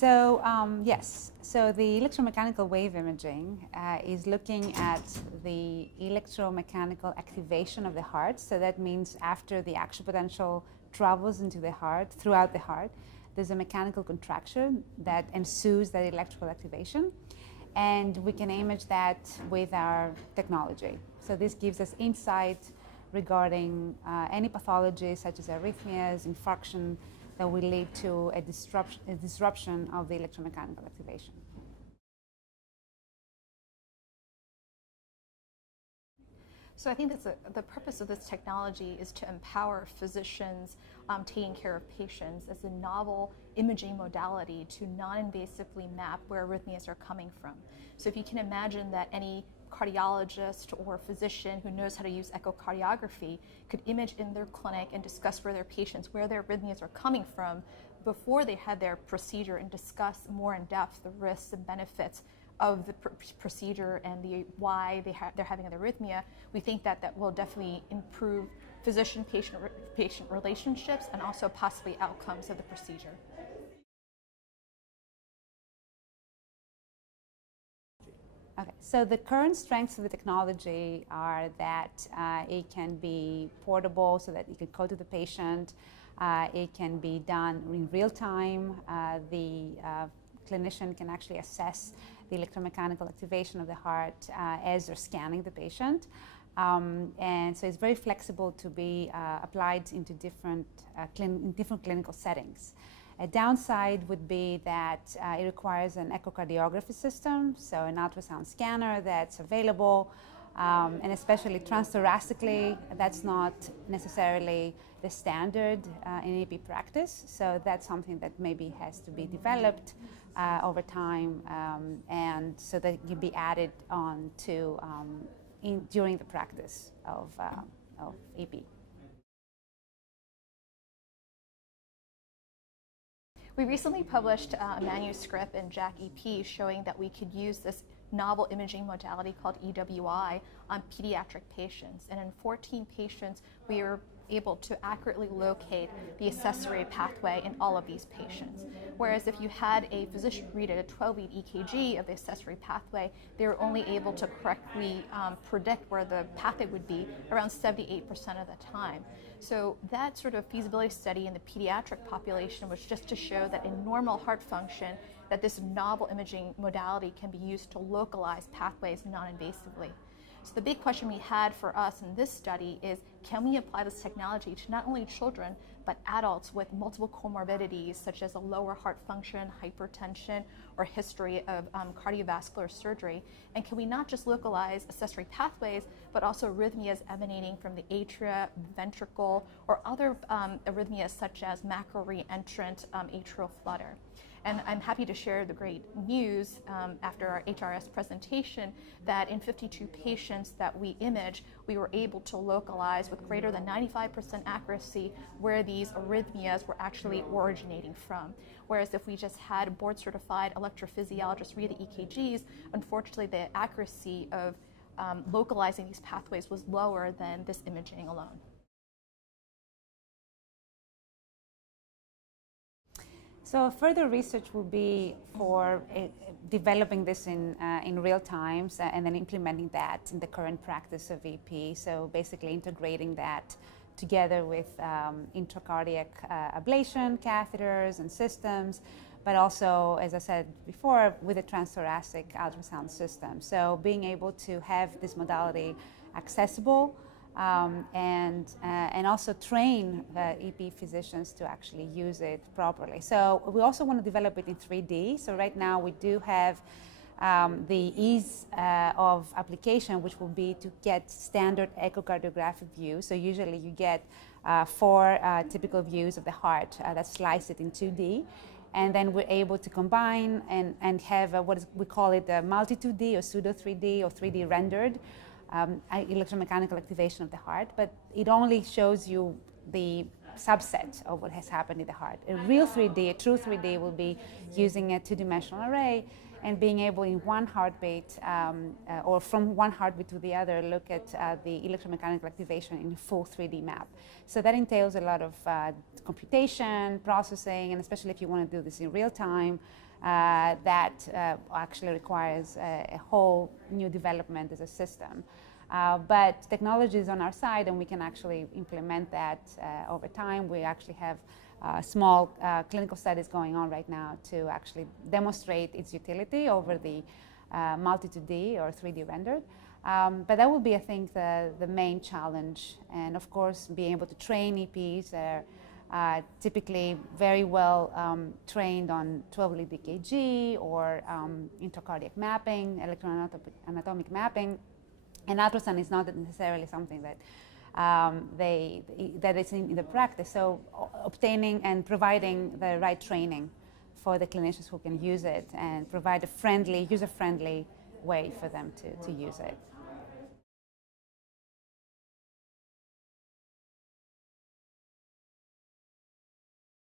Yes, so the electromechanical wave imaging is looking at the electromechanical activation of the heart. So that means after the action potential travels into the heart, throughout the heart, there's a mechanical contraction that ensues that electrical activation. And we can image that with our technology. So this gives us insight regarding any pathology such as arrhythmias, infarction, that will lead to a disruption of the electromechanical activation. So I think that's the purpose of this technology is to empower physicians taking care of patients as a novel imaging modality to non-invasively map where arrhythmias are coming from. So if you can imagine that any cardiologist or physician who knows how to use echocardiography could image in their clinic and discuss for their patients where their arrhythmias are coming from before they had their procedure and discuss more in depth the risks and benefits of the procedure and why they're having an arrhythmia, we think that will definitely improve physician-patient relationships and also possibly outcomes of the procedure. Okay, so the current strengths of the technology are that it can be portable so that you can go to the patient. It can be done in real time. The clinician can actually assess the electromechanical activation of the heart as they're scanning the patient. And so it's very flexible to be applied into different clinical settings. A downside would be that it requires an echocardiography system, so an ultrasound scanner that's available, and especially transthoracically, that's not necessarily the standard in EP practice, so that's something that maybe has to be developed over time, and so that it can be added on to during the practice of EP. We recently published a manuscript in JACC EP showing that we could use this novel imaging modality called EWI on pediatric patients. And in 14 patients, we were able to accurately locate the accessory pathway in all of these patients. Whereas if you had a physician read a 12-lead EKG of the accessory pathway, they were only able to correctly predict where the pathway would be around 78% of the time. So that sort of feasibility study in the pediatric population was just to show that in normal heart function, that this novel imaging modality can be used to localize pathways non-invasively. So the big question we had for us in this study is, can we apply this technology to not only children, but adults with multiple comorbidities such as a lower heart function, hypertension, or history of cardiovascular surgery? And can we not just localize accessory pathways, but also arrhythmias emanating from the atria, ventricle, or other arrhythmias such as macro reentrant atrial flutter? And I'm happy to share the great news after our HRS presentation that in 52 patients that we imaged, we were able to localize with greater than 95% accuracy where these arrhythmias were actually originating from. Whereas if we just had board-certified electrophysiologists read the EKGs, unfortunately the accuracy of localizing these pathways was lower than this imaging alone. So further research will be for developing this in real times and then implementing that in the current practice of EP. So basically integrating that together with intracardiac ablation catheters and systems, but also, as I said before, with a transthoracic ultrasound system. So being able to have this modality accessible and also train EP physicians to actually use it properly. So we also want to develop it in 3D. So right now we do have the ease of application, which will be to get standard echocardiographic views. So usually you get 4 typical views of the heart that slice it in 2D. And then we're able to combine and have we call it a multi-2D or pseudo 3D or 3D rendered electromechanical activation of the heart, but it only shows you the subset of what has happened in the heart. A real 3D, a true 3D, will be using a 2-dimensional array and being able in one heartbeat or from one heartbeat to the other look at the electromechanical activation in a full 3D map. So that entails a lot of computation, processing, and especially if you want to do this in real time, that actually requires a whole new development as a system. But technology is on our side, and we can actually implement that over time. We actually have small clinical studies going on right now to actually demonstrate its utility over the multi-2D or 3D rendered. But that will be, I think, the main challenge. And of course, being able to train EPs that are typically very well trained on 12-lead EKG or intracardiac mapping, electroanatomic mapping. And ultrasound is not necessarily something that that is in the practice. So obtaining and providing the right training for the clinicians who can use it and provide a friendly, user-friendly way for them to use it.